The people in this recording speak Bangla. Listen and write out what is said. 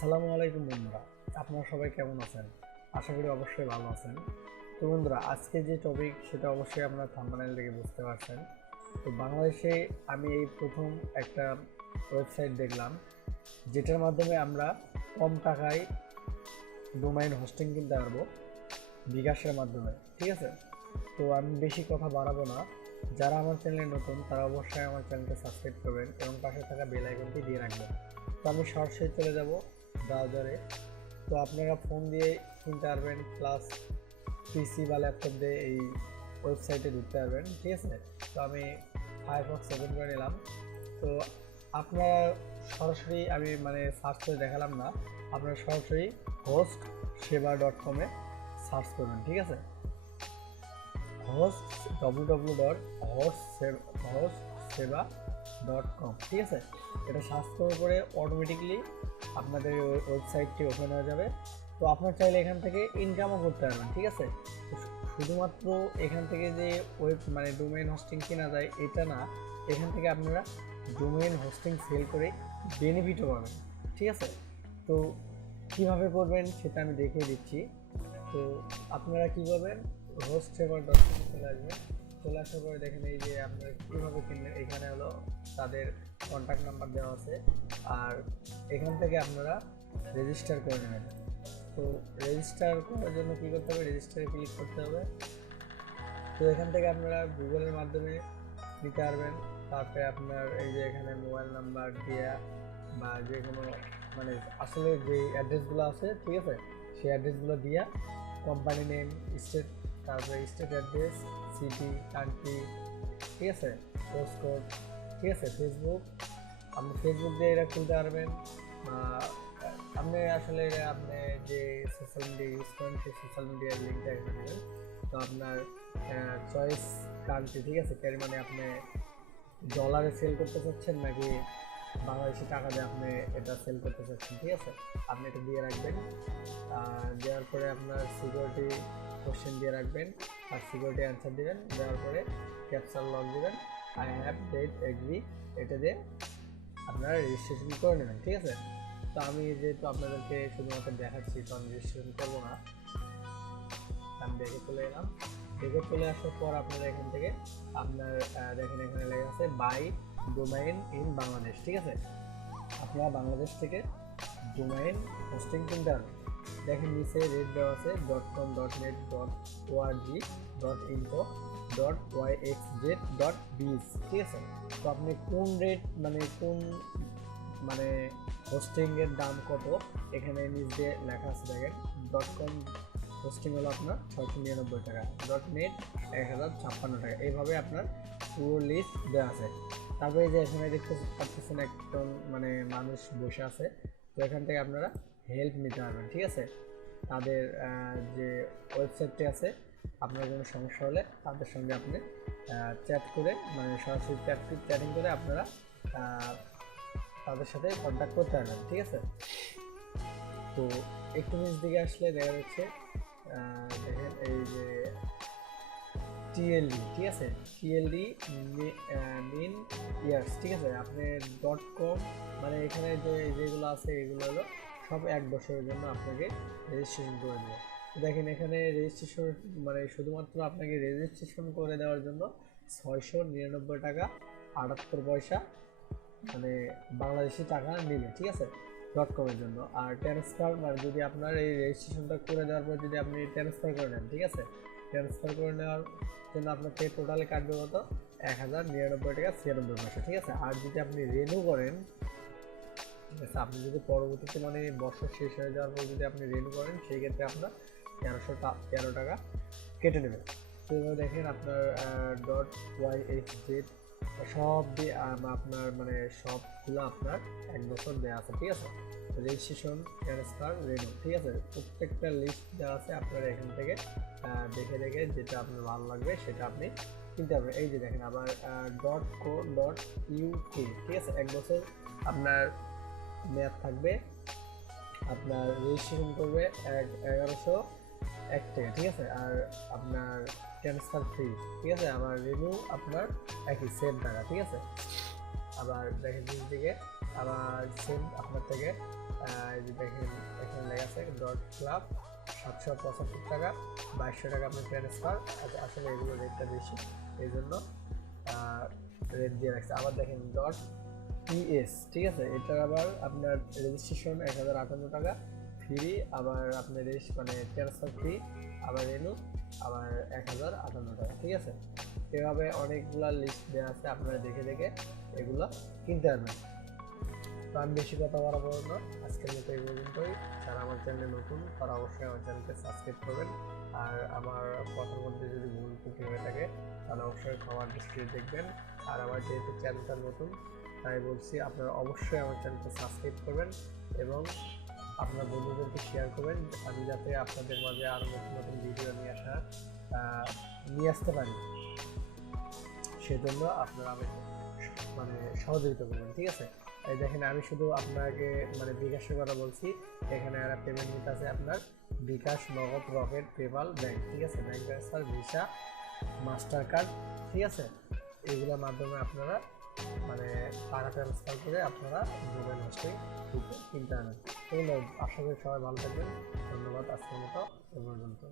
আসসালামু আলাইকুম বন্ধুরা, আপনারা সবাই কেমন আছেন? আশা করি অবশ্যই ভালো আছেন। তো বন্ধুরা, আজকে যে টপিক সেটা অবশ্যই আপনারা থাম্বনেল থেকে বুঝতে পারছেন। তো বাংলাদেশে আমি এই প্রথম একটা ওয়েবসাইট দেখলাম যেটার মাধ্যমে আমরা কম টাকায় ডোমাইন হোস্টিং কিনতে পারবো বিকাশের মাধ্যমে। ঠিক আছে, তো আমি বেশি কথা বাড়াবো না। যারা আমার চ্যানেলে নতুন তারা অবশ্যই আমার চ্যানেলকে সাবস্ক্রাইব করবেন এবং পাশে থাকা বেল আইকনটি দিয়ে রাখবেন। তো আমি সরাসরি চলে যাব ব্রাউজারে। তো আপনারা ফোন দিয়ে কিনতে পারবেন, প্লাস পিসি বা ল্যাপটপ দিয়ে এই ওয়েবসাইটে ঢুকতে পারবেন। ঠিক আছে, তো আমি ফায়ারফক্স ওপেন করে নিলাম। তো আপনারা সরাসরি আমি সার্চ করে দেখালাম না, আপনারা সরাসরি হোস্ট সেবা .com-এ সার্চ করবেন। ঠিক আছে, হোস্ট www.hostseva.com। ঠিক আছে, এটা সার্চ করার পরে অটোমেটিকলি আপনাদের ওয়েবসাইটটি ওপেন হয়ে যাবে। তো আপনার চাইলে এখান থেকে ইনকামও করতে পারবেন। ঠিক আছে, শুধুমাত্র এখান থেকে যে ডোমেইন হোস্টিং কেনা যায় এটা না, এখান থেকে আপনারা ডোমেইন হোস্টিং সেল করে বেনিফিটও পাবেন। ঠিক আছে, তো কীভাবে করবেন সেটা আমি দেখিয়ে দিচ্ছি। তো আপনারা কী করবেন, হোস্ট সেভার .com চলে আসবেন। চলে আসার পরে দেখেন এই যে আপনারা কীভাবে কিনবেন, এখানে হলো তাদের কন্ট্যাক্ট নাম্বার দেওয়া আছে। আর এখান থেকে আপনারা রেজিস্টার করে নেবেন। তো রেজিস্টার করার জন্য কী করতে হবে, রেজিস্টারে ক্লিক করতে হবে। তো এখান থেকে আপনারা গুগলের মাধ্যমে নিতে পারবেন। তারপরে আপনার এই যে এখানে মোবাইল নাম্বার দেওয়া বা যে কোনো আসলে যে অ্যাড্রেসগুলো আছে, ঠিক আছে, সেই অ্যাড্রেসগুলো দিয়া কোম্পানি নেম, স্টেট, তারপরে স্টেট অ্যাড্রেস, সিটি, কান্ট্রি, ঠিক আছে, পোস্ট কোড, ঠিক আছে, ফেসবুক, আপনি ফেসবুক দিয়ে এটা খুলতে পারবেন। আপনি আসলে আপনি যে সোশ্যাল মিডিয়া ইউজ করেন সেই সোশ্যাল মিডিয়ার লিঙ্কটা এখানে দেবেন। তো আপনার চয়েস কান্ট্রি, ঠিক আছে, আপনি ডলারে সেল করতে চাচ্ছেন নাকি বাংলাদেশি টাকা দিয়ে আপনি এটা সেল করতে চাচ্ছেন। ঠিক আছে, আপনি এটা দিয়ে রাখবেন। দেওয়ার পরে আপনার সিকিউরিটি কোশ্চেন দিয়ে রাখবেন আর সিকিউরিটি অ্যান্সার দেবেন। দেওয়ার পরে ক্যাপচার লক দেবেন, আই হ্যাভ ডেট এগ্রি, এটা দিয়ে আপনারা রেজিস্ট্রেশন করে নেবেন। ঠিক আছে, তো আমি যেহেতু আপনাদেরকে শুধুমাত্র দেখাচ্ছি তো আমি রেজিস্ট্রেশন করবো না, আমি দেখে চলে এলাম। দেখে চলে আসার পর আপনারা এখান থেকে আপনার দেখেন এখানে লেখা আছে বাই ডোমাইন ইন বাংলাদেশ। ঠিক আছে, আপনারা বাংলাদেশ থেকে ডোমাইন হোস্টিং কিনতে পারবেন। দেখেন নিচে রেট দেওয়া আছে .com, .net, .org, .info, .yxz.biz। ঠিক আছে, তো আপনি কোন রেট কোন হোস্টিংয়ের দাম কত এখানে নিচে লেখা আছে। দেখেন .com হোস্টিং হলো আপনার 699 টাকা, .net 1056 টাকা, এইভাবে আপনার পুরো লিস্ট দেওয়া আছে। তারপরে যে এখানে দেখতে পাচ্ছেন একজন মানুষ বসে আছে। তো এখান থেকে আপনারা হেল্প নিতে পারবেন। ঠিক আছে, তাদের যে ওয়েবসাইটটি আছে, আপনার কোনো সমস্যা হলে তাদের সঙ্গে আপনি চ্যাট করে সরাসরি চ্যাটিং করে আপনারা তাদের সাথে কন্ট্যাক্ট করতে পারবেন। ঠিক আছে, তো একটু নিচ দিকে আসলে দেখা যাচ্ছে দেখেন এই যে টিএলডি, ঠিক আছে, টিএলডি মিন ইয়ার্স। ঠিক আছে, আপনি .com এখানে যেগুলো আছে এগুলো হলো সব 1 বছরের জন্য আপনাকে রেজিস্ট্রেশন করে দেবে। দেখেন এখানে রেজিস্ট্রেশন শুধুমাত্র আপনাকে রেজিস্ট্রেশন করে দেওয়ার জন্য 699 টাকা 78 পয়সা বাংলাদেশি টাকা নেবে। ঠিক আছে, .com-এর জন্য। আর ট্রান্সফার যদি আপনার এই রেজিস্ট্রেশনটা করে দেওয়ার পর যদি আপনি ট্রান্সফার করে নেন, ঠিক আছে, ট্রান্সফার করে নেওয়ার জন্য আপনাকে টোটালে কাটবে কত, 1099 টাকা 96 পয়সা। ঠিক আছে, আর যদি আপনি রেনু করেন, ঠিক আছে, আপনি যদি পরবর্তীতে বছর শেষ হয়ে যাওয়ার পর যদি আপনি রেনু করেন সেই ক্ষেত্রে আপনার 1313 টাকা কেটে নেবেন। তো এবার দেখেন আপনার .yxz সব দিয়ে আপনার সবগুলো আপনার 1 বছর দেওয়া আছে। ঠিক আছে, রেজিস্ট্রেশন, ট্রান্সফার, রেনু, ঠিক আছে, প্রত্যেকটা লিস্ট দেওয়া আছে। আপনারা এখান থেকে দেখে দেখে যেটা আপনার ভালো লাগবে সেটা আপনি কিনতে পারবেন। এই যে দেখেন আবার .co.uk, ঠিক আছে, 1 বছর আপনার মেয়াদ থাকবে। আপনার রেজিস্ট্রেশন করবে 1101 টাকা। ঠিক আছে, আর আপনার ট্রান্সফার ফ্রি। ঠিক আছে, আবার রেনু আপনার একই সেম টাকা। ঠিক আছে, আবার দেখেন দিকে আবার সেম আপনার থেকে এই যে দেখেন এখানে লেখা আছে ডট ক্লাব 775 টাকা, 2200 টাকা আপনার ট্রান্সফার। আসলে এগুলো রেটটা বেশি, এই জন্য রেট দিয়ে রাখছে। আবার দেখেন ডট ইএস, ঠিক আছে, এটা আবার আপনার রেজিস্ট্রেশন 1058 টাকা ফ্রি, আবার আপনার মানে ট্রান্সফার ফ্রি, আবার রেনু আবার 1058 টাকা, ঠিক আছে। এভাবে অনেকগুলা লিস্ট দেওয়া আছে, আপনারা দেখে দেখে এগুলো কিনতে পারবেন। তো আমি বেশি কথা বাড়াবো না, আজকের মতো এই পর্যন্তই। যারা আমার চ্যানেলে নতুন তারা অবশ্যই আমার চ্যানেলকে সাবস্ক্রাইব করবেন, আর আমার কথার মধ্যে যদি ভুল ত্রুটি হয়ে থাকে তাহলে অবশ্যই ক্ষমার দৃষ্টিতে দেখবেন। আর আমার যেহেতু চ্যানেলটা নতুন তাই বলছি আপনারা অবশ্যই আমার চ্যানেলকে সাবস্ক্রাইব করবেন এবং আপনার বন্ধুদেরকে শেয়ার করবেন, আমি যাতে আপনাদের মাঝে আরও নতুন নতুন ভিডিও নিয়ে আসতে পারি, সেজন্য আপনারা আমাকে মানে সহযোগিতা করবেন, ঠিক আছে। এই দেখেন আমি শুধু আপনাকে মানে বিকাশের কথা বলছি, এখানে একটা পেমেন্ট নিতে আছে আপনার বিকাশ, নগদ, রকেট, পেপাল, ব্যাংক, ঠিক আছে, bank transfer, visa, master card, ঠিক আছে। এগুলোর মাধ্যমে আপনারা মানে টাকা ট্রান্সফার করে আপনারা জুলাই মাসে কিনতে আনেন। এগুলো আশা করি সবাই ভালো থাকবেন। ধন্যবাদ, আজকের মতো এ পর্যন্ত।